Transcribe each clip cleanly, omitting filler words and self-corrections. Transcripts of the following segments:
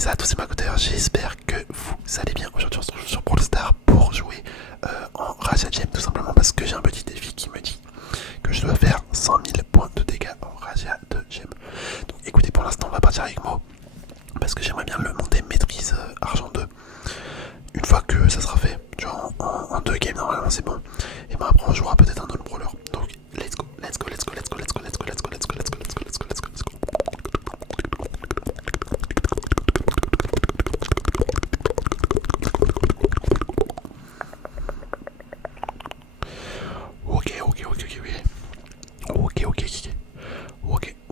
ça à tous, c'est Makoteur, j'espère que vous allez bien. Aujourd'hui on se retrouve sur Brawl Stars pour jouer en Raja Gem, tout simplement parce que j'ai un petit défi qui me dit que je dois faire 100 000 points de dégâts en Raja de Gem. Donc écoutez, pour l'instant on va partir avec Mo, parce que j'aimerais bien le monter maîtrise argent 2. Une fois que ça sera fait, genre en 2 games normalement c'est bon. Et ben après on jouera peut-être un autre brawler. Donc let's go, let's go, let's go, let's go, let's go, let's go, let's go, let's go, let's go, let's go, let's go, let's go, let's go.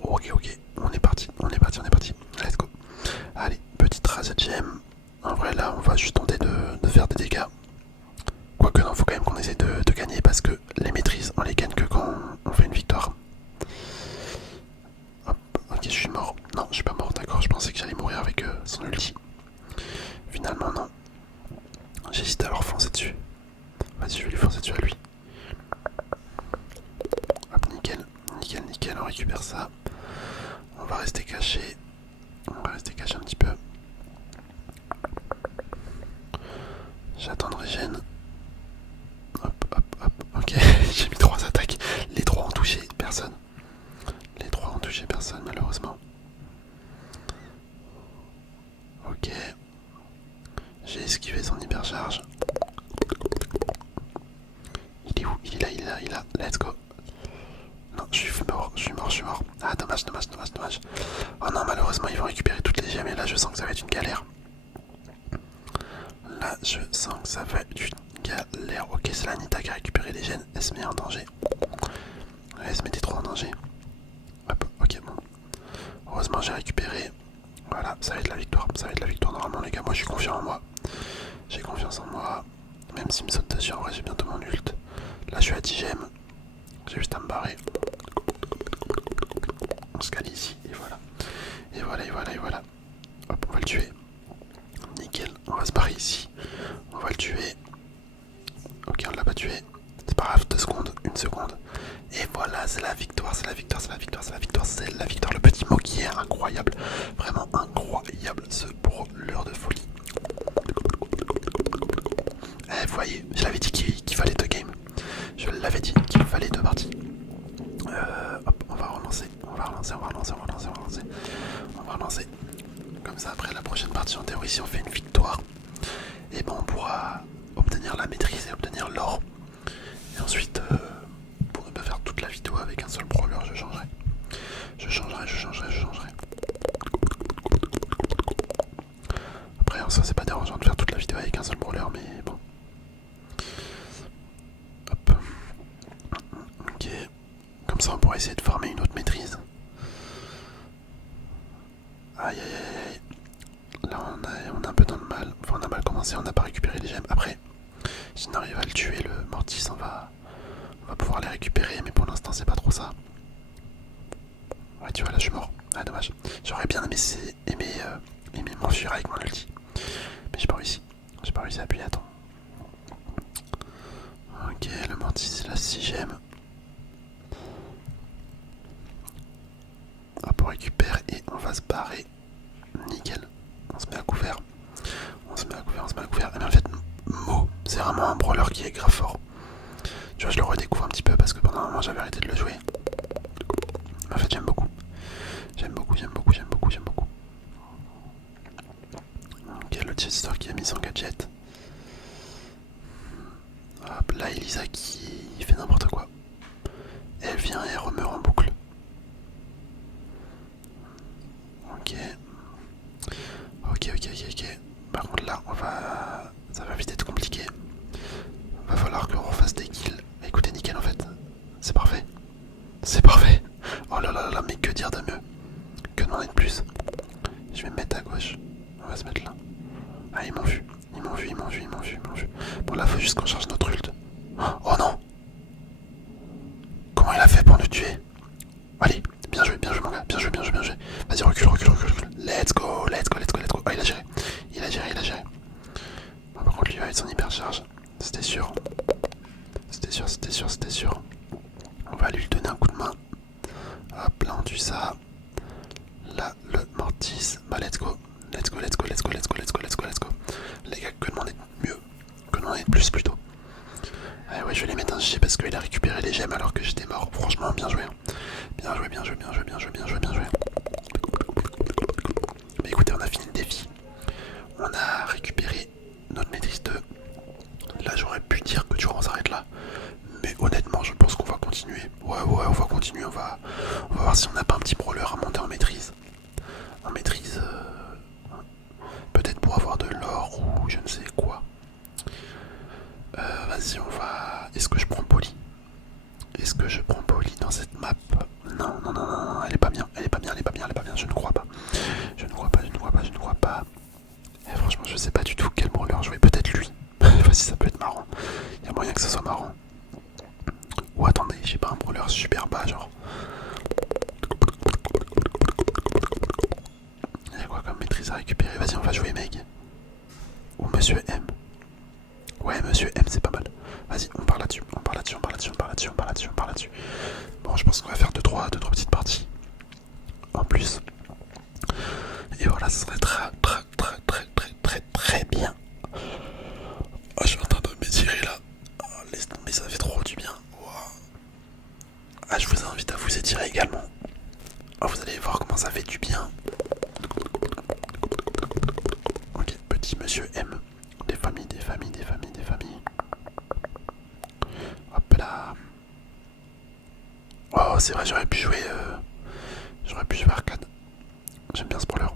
Ok, on est parti, let's go. Allez, petite trace de gemme. En vrai là on va juste tenter de faire des dégâts. Quoique non, faut quand même qu'on essaie de gagner parce que les maîtrises on les gagne que quand on fait une victoire. Hop, ok je suis mort. Non je suis pas mort, d'accord, je pensais que j'allais mourir avec son ulti. Finalement non. J'hésite à leur foncer dessus. Vas-y je vais lui foncer dessus à lui. Hop, nickel, nickel, nickel, on récupère ça. On va rester caché. On va rester caché un petit peu. J'attends de régène. Hop, hop, hop. Ok, j'ai mis 3 attaques. Les 3 ont touché personne. Les 3 ont touché personne malheureusement. Ok. J'ai esquivé son hypercharge. Il est où? Il est là, il est là, il est là. Let's go. Non, je suis mort, je suis mort, je suis mort. Ah, dommage, dommage, dommage, dommage. Oh non, malheureusement, ils vont récupérer toutes les gemmes et là, je sens que ça va être une galère. Là, je sens que ça va être une galère. Ok, c'est la Nita qui a récupéré les gemmes. Elle se met en danger. Elle se mettait trop en danger. Hop, ok, bon. Heureusement, j'ai récupéré. Voilà, ça va être la victoire. Ça va être la victoire normalement, les gars. Moi, je suis confiant en moi. J'ai confiance en moi. Même s'il me saute dessus, en vrai, j'ai bientôt mon ult. Là, je suis à 10 gemmes. J'ai juste à me barrer. On se cale ici, et voilà. Et voilà, et voilà, et voilà. Hop, on va le tuer. Nickel, on va se barrer ici. On va le tuer. Ok, on l'a pas tué. C'est pas grave, 2 secondes, 1 seconde. Et voilà, c'est la victoire, c'est la victoire, c'est la victoire, c'est la victoire, c'est la victoire. Le petit mot qui est incroyable. Vraiment incroyable, ce brawler de folie. Eh, vous voyez, je l'avais dit qu'il fallait 2 games. Je l'avais dit qu'il fallait 2 parties. Hop, on va relancer, on va relancer, on va relancer, on va relancer, on va relancer. On va relancer. Comme ça, après la prochaine partie, en théorie, si on fait une victoire, et ben on pourra obtenir la maîtrise et obtenir l'or. Et ensuite, pour ne pas faire toute la vidéo avec un seul brawler, je changerai. Je changerai, je changerai, je changerai. Après, en soi, c'est pas dérangeant de faire toute la vidéo avec un seul brawler, mais bon. Hop. Ok. Comme ça, on pourra essayer de farmer une autre maîtrise. Aïe aïe aïe aïe. Là, on a un peu dans le mal. Enfin, on a mal commencé, on n'a pas récupéré les gemmes. Après, si on arrive à le tuer, le Mortis, on va pouvoir les récupérer, mais pour l'instant, c'est pas trop ça. Ouais, tu vois, là, je suis mort. Ah, dommage. J'aurais bien aimé m'enfuir avec mon ulti. Mais j'ai pas réussi. J'ai pas réussi à appuyer, attends. Ok, le Mortis, il a 6 gemmes. Hop, on récupère et on va se barrer. Nickel. On se met à couvert. On se met à couvert, on se met à couvert. Et bien en fait, Mo, c'est vraiment un brawler qui est grave fort. Tu vois, je le redécouvre un petit peu parce que pendant un moment j'avais arrêté de le jouer. Mais en fait, j'aime beaucoup. J'aime beaucoup, j'aime beaucoup, j'aime beaucoup, j'aime beaucoup. Ok, le Chester qui a mis son gadget. Hop, là, Elisa qui fait n'importe quoi. Elle vient et elle remeurt en boucle. Ok. Ok, ok, ok, ok. Par contre là, ça va vite être compliqué. Va falloir qu'on refasse des kills. Écoutez, nickel en fait. C'est parfait. C'est parfait. Oh là là là, mais que dire de mieux? Que demander de plus? Je vais me mettre à gauche. On va se mettre là. Ah, ils m'ont vu. Ils m'ont vu, ils m'ont vu, ils m'ont vu, ils m'ont vu. Bon là, faut juste qu'on charge notre ult. Oh non! Comment il a fait pour nous tuer? Allez, bien joué mon gars. Bien joué, bien joué, bien joué. Vas-y, recule, recule, recule, recule. Let's go, let's go, let's go, let's go. Oh, il a géré. Il a géré, il a géré. Bon, par contre, lui, avec son hypercharge, c'était sûr. C'était sûr, c'était sûr, c'était sûr. On va lui donner un coup de main. Hop, là, on tue ça. Là, le Mortis. Bah, let's go. Let's go, let's go, Max a récupéré. Vas-y, on va jouer Meg. Ou Monsieur M. Ouais, Monsieur M, c'est pas mal. Vas-y, on part là-dessus. On part là-dessus, on part là-dessus, on part là-dessus, on part là-dessus, on part là-dessus. Bon, je pense qu'on va faire 2-3 petites parties. En plus. Et voilà, ce serait très bien. Oh, je suis en train de m'étirer là. Oh, laisse tomber, ça fait trop du bien. Wow. Ah, je vous invite à vous étirer également. Oh, vous allez voir comment ça fait du bien. Ok, petit Monsieur M. Des familles, des familles, des familles, des familles. Hop là. Oh, c'est vrai, j'aurais pu jouer arcade. J'aime bien ce brawler.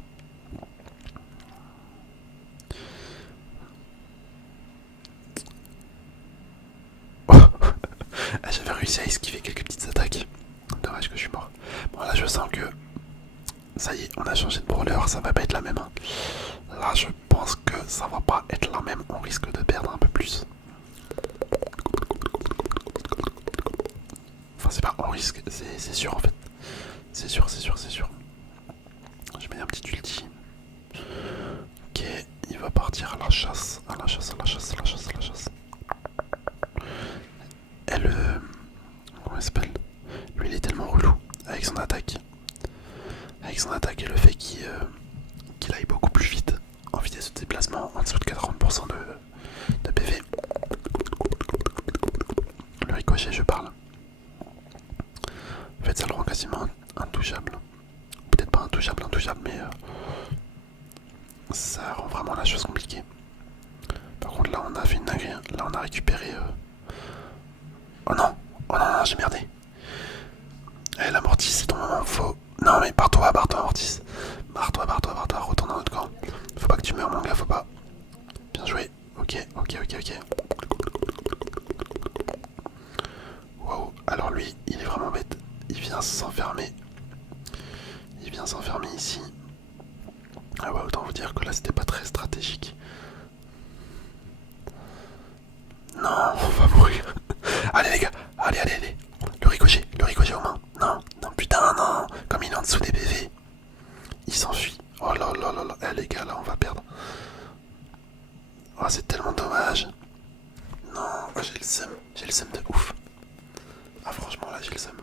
Oh. Ah, j'avais réussi à esquiver quelques petites attaques. Dommage que je suis mort. Bon, là, je sens que ça y est, on a changé de brawler, ça va pas être la même. Hein. Là, je pense que ça va pas être la même. On risque de perdre un peu plus. Enfin, c'est pas on risque, c'est sûr en fait. C'est sûr, c'est sûr, c'est sûr. Je mets un petit ulti. Ok, il va partir à la chasse, à la chasse, à la chasse, à la chasse, à la chasse. Elle, comment elle s'appelle? Lui, il est tellement relou avec son attaque. Avec son attaque et le fait qu'il aille beaucoup plus vite en vitesse de déplacement, en dessous de 40% de PV. Le ricochet, je parle. En fait, ça le rend quasiment intouchable. Peut-être pas intouchable, mais ça rend vraiment la chose compliquée. Par contre, là, on a fait une dinguerie. Là, on a récupéré. Oh non, oh non, j'ai merdé. Eh, la Mortis, c'est ton moment, faut. Non, mais barre-toi, Mortis. Barre-toi, retourne dans notre camp. Faut pas que tu meurs, mon gars, faut pas. Bien joué. Ok. Wow, alors lui, il est vraiment bête. Il vient s'enfermer. Ici. Ah ouais, autant vous dire que là, c'était pas très stratégique. Non, on va mourir. Allez les gars, allez. Le ricochet aux mains. Non, putain, non. Comme il est en dessous des PV. Il s'enfuit. Oh là. Eh les gars, là, on va perdre. Oh, c'est tellement dommage. Non, oh, j'ai le seum de ouf. Ah, franchement, là, j'ai le seum.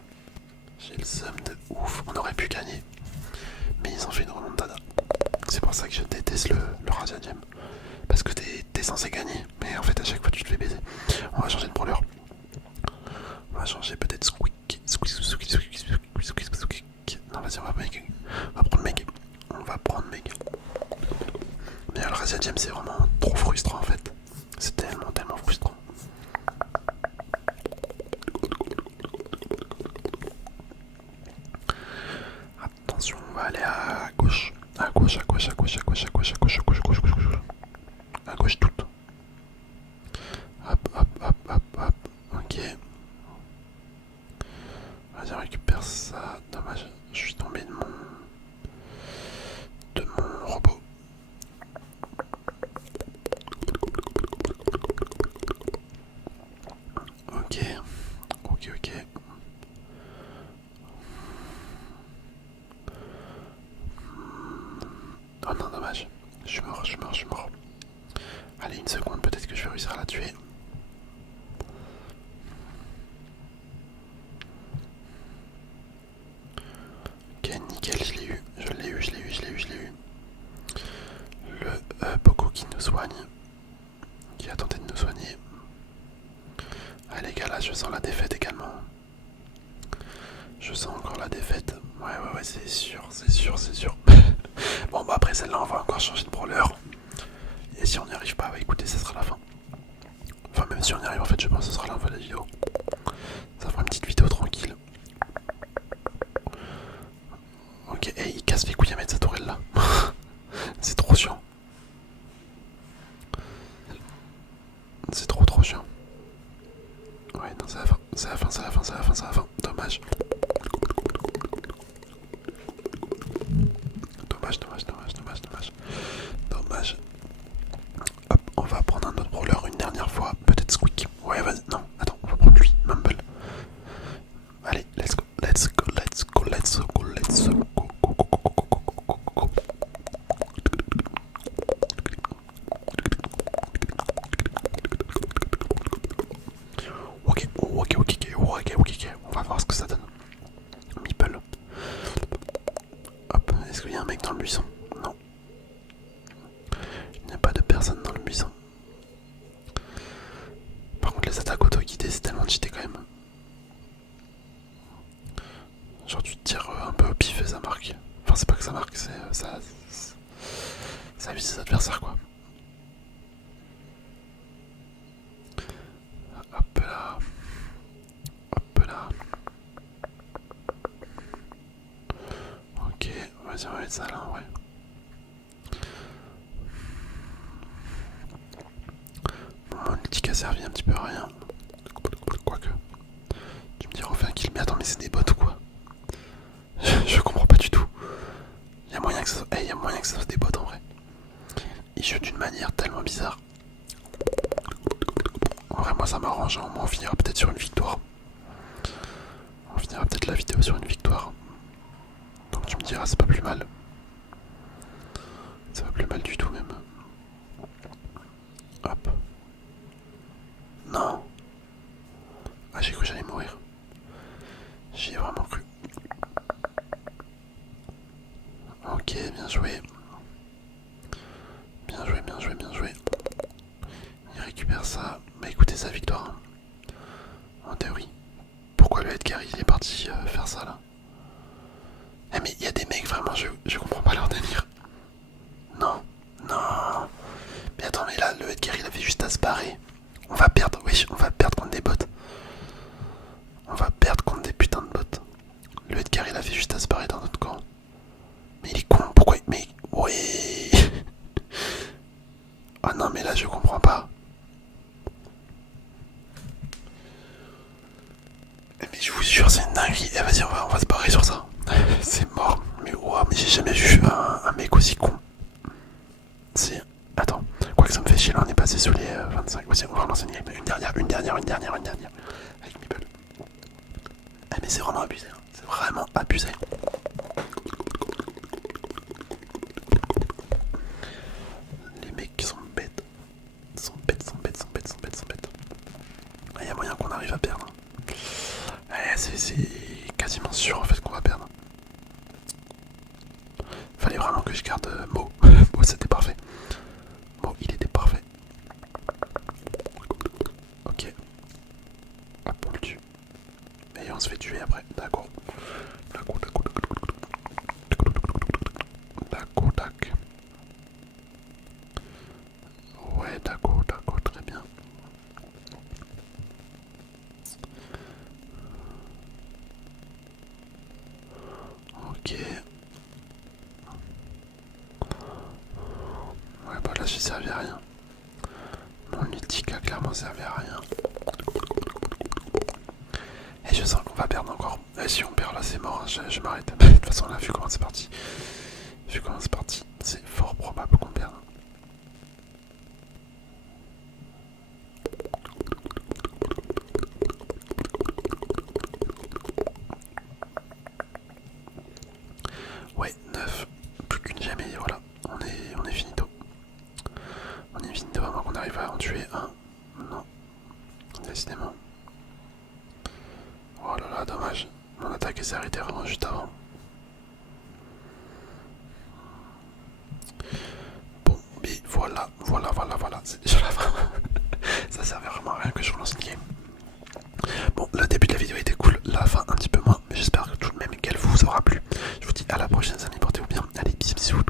De ouf. On aurait pu gagner. Mais ils ont fait une remontada. C'est pour ça que je déteste le Raja Gem. Parce que t'es censé gagner. Mais en fait, à chaque fois, tu te fais baiser. On va changer de brawler. On va changer peut-être Squeak. Non, vas-y, on va prendre Meg. Mais le Raja Gem, c'est vraiment trop frustrant en fait. C'est tellement frustrant. Attention, on va aller à gauche. À gauche toute. Hop. Ok. Vas-y, on récupère ça. Dommage, je suis tombé de mon robot. Ok. Oh non, dommage. Je suis mort. Allez, une seconde, peut-être que je vais réussir à la tuer. Ok, nickel, je l'ai eu. Le Poco qui nous soigne. Qui a tenté de nous soigner. Ah les gars, là, je sens la défaite également. Je sens encore la défaite. Ouais, c'est sûr. Bon, bah après celle-là, on va encore changer de brawler. Et si on n'y arrive pas, bah écoutez, ça sera la fin. Enfin, même si on y arrive, en fait, je pense que ce sera la fin de la vidéo. Ça fera une petite vidéo tranquille. Ok, et il casse les couilles à mettre sa tourelle là. C'est trop chiant. C'est trop chiant. Ouais, non, c'est la fin. Dommage. Hop, on va prendre un autre brawler une dernière fois. Peut-être Squeak. Ouais, vas-y. Non, attends, on va prendre lui, Mumble. vu ses adversaires quoi. Hop là. Hop là. Ok, vas-y on va mettre ça là ouais. Mon ulti qui a servi un petit peu à rien. Quoique. Tu me diras enfin kill, mais attends mais c'est des bots ou quoi? Je comprends pas du tout. Il y a moyen que ça soit des bots en vrai. Ils jouent d'une manière tellement bizarre. En vrai moi ça m'arrange, on finira peut-être sur une victoire. On finira peut-être la vidéo sur une victoire. Donc tu me diras c'est pas plus mal. C'est pas plus mal du tout même. Hop. Non. Ah j'ai cru que j'allais mourir. J'y ai vraiment cru. Ok, bien joué. Bien joué, bien joué, bien joué. Il récupère ça. Bah écoutez sa victoire. En théorie. Pourquoi le Edgar il est parti faire ça là? Eh mais il y a des mecs vraiment, je comprends pas leur délire. Non, non. Mais attends, mais là le Edgar il avait juste à se barrer. On va perdre, oui, on va perdre contre des bots. On va perdre contre des putains de bots. Le Edgar il avait juste à se barrer dans notre camp. Mais il est con, pourquoi? Mais oui. Ah non mais là je comprends pas. Mais je vous jure c'est une dinguerie. Eh vas-y on va se barrer sur ça. C'est mort. Mais wow, mais j'ai jamais vu un mec aussi con. C'est... Attends, quoi que ça me fait chier là, on est passé sous les 25. Vas-y on va relancer une dernière. Avec Meeple. Eh mais c'est vraiment abusé. Hein. C'est vraiment abusé. Les mecs qui sont bêtes. Sont bêtes. Il y a moyen qu'on arrive à perdre. C'est quasiment sûr en fait qu'on va perdre. Fallait vraiment que je garde Mo. Mo c'était parfait. Mo il était parfait. Ok. Hop on le tue. Et on se fait tuer après. D'accord. Tac. Ouais d'accord, très bien. Ok. Ouais bah là j'ai servi à rien. Mon ulti a clairement servi à rien. Et je sens qu'on va perdre encore. Et si on perd là c'est mort, hein. Je m'arrête. De toute façon on a vu comment c'est parti. C'est fort probable qu'on perde. Ouais, 9. Plus qu'une jamais, voilà. On est finito. On est finito avant qu'on arrive à en tuer un. Non. Décidément. Oh là là, dommage. Mon attaque s'est arrêtée vraiment juste avant. Bon, mais voilà. C'est déjà la fin. Ça servait vraiment à rien que je relance une game. Bon, le début de la vidéo était cool, la fin un petit peu moins, mais j'espère que tout de même qu'elle vous aura plu. Je vous dis à la prochaine, amis, portez-vous bien. Allez, bisous.